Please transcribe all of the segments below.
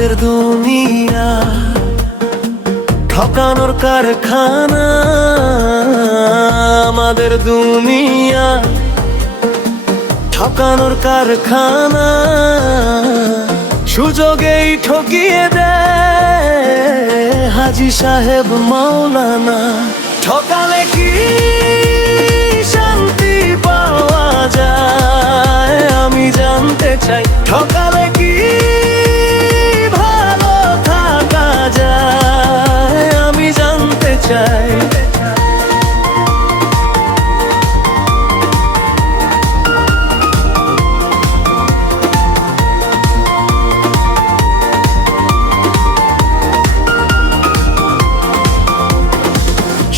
আমাদের দুনিয়া ঠকানোর কারখানা, আমাদের দুনিয়া ঠকানোর কারখানা। সুযোগেই ঠকিয়ে দেয় হাজী সাহেব মাওলানা। ঠকালে কি শান্তি পাওয়া যায় আমি জানতে চাই, ঠকালে কি ভালো থাকা যায় আমি জানতে চাই।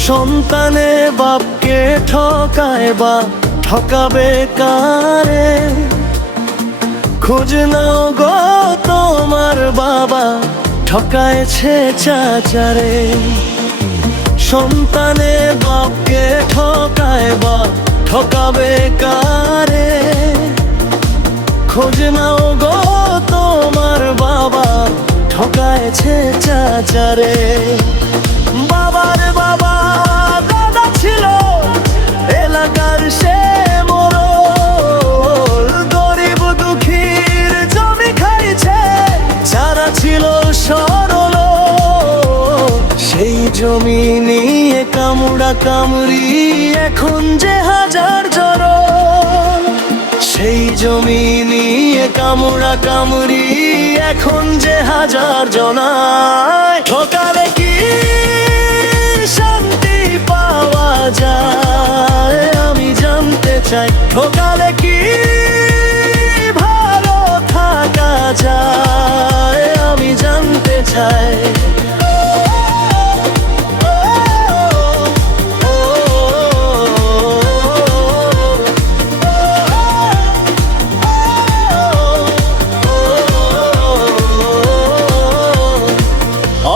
সন্তানে বাপকে ঠকায় বা ঠকাবে কারে, খোঁজ নাও গো তোমার বাবা ঠকায়ছে চাচারে। সন্তানে বাপকে ঠকায় বা ঠকাবে কারে, খোঁজ নাও গো তোমার বাবা ঠকায়ছে চাচারে। বাবার বাবা দাদা ছিল এলাকার সে মোড়ল, গরিব দুঃখীর জমি খাইছে যারা ছিল সরল। সেই জমি নিয়ে কামড়া কামড়ি এখন যে হাজার জড়, সেই জমি নিয়ে কামড়া কামড়ি এখন যে হাজার জনায়। ঠকালে কি শান্তি পাওয়া যায় আমি জানতে চাই, ঠকালে কি ভালো থাকা যায় আমি জানতে চাই।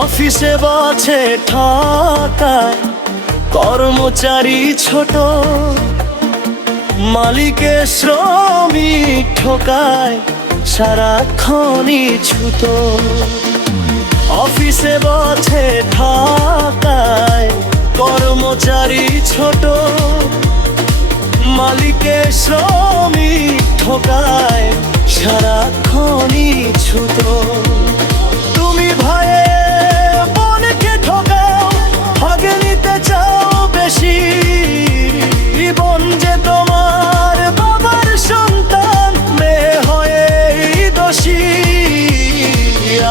অফিসে বসে ঠকায় কর্মচারী ছোট, মালিকে শ্রমিক ঠকায় সারাক্ষণই ছুত। অফিসে বসে ঠকায় কর্মচারী ছোট, মালিকে শ্রমিক ঠকায় সারাক্ষণই ছুত। তুমি ভয়ে বোনকে ঠকাও, ভাগে নিতে চাও বেশি, বোন যে তোমার বাবার সন্তান মেয়ে হয়ে দোষী।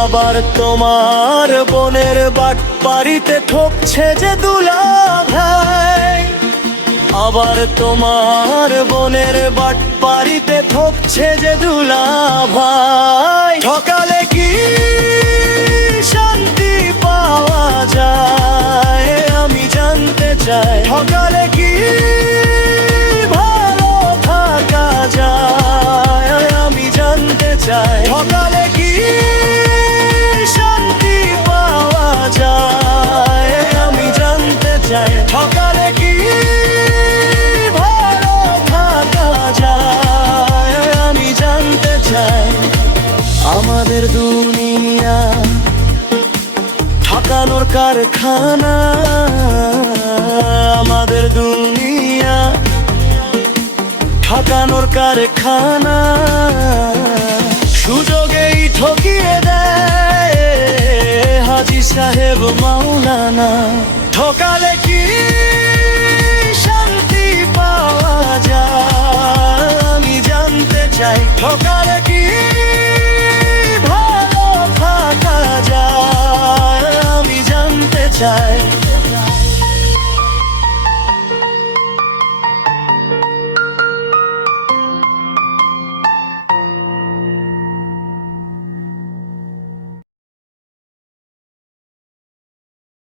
আবার তোমার বোনের বাটপাড়িতে ঠকছে যে দুলাভাই, আবার তোমার বোনের বাটপাড়িতে ঠকছে যে দুলাভাই। ঠকালে কি শান্তি পাওয়া যায় আমি জানতে চাই, ঠকালে কি ভালো থাকা যায় আমি জানতে চাই। ঠকালে কি শান্তি পাওয়া যায় আমি জানতে চাই, ঠকালে কি ভালো থাকা যায় আমি জানতে চাই। আমাদের দুনিয়া ঠকানোর কারখানা, আমাদের দুনিয়া ঠকানোর কারখানা। সুযোগেই ঠকিয়ে দেয় হাজী সাহেব মাওলানা। ঠকালে কি শান্তি পাওয়া যায় আমি জানতে চাই, ঠকালে কি ভালো থাকা যায় আমি জানতে চাই।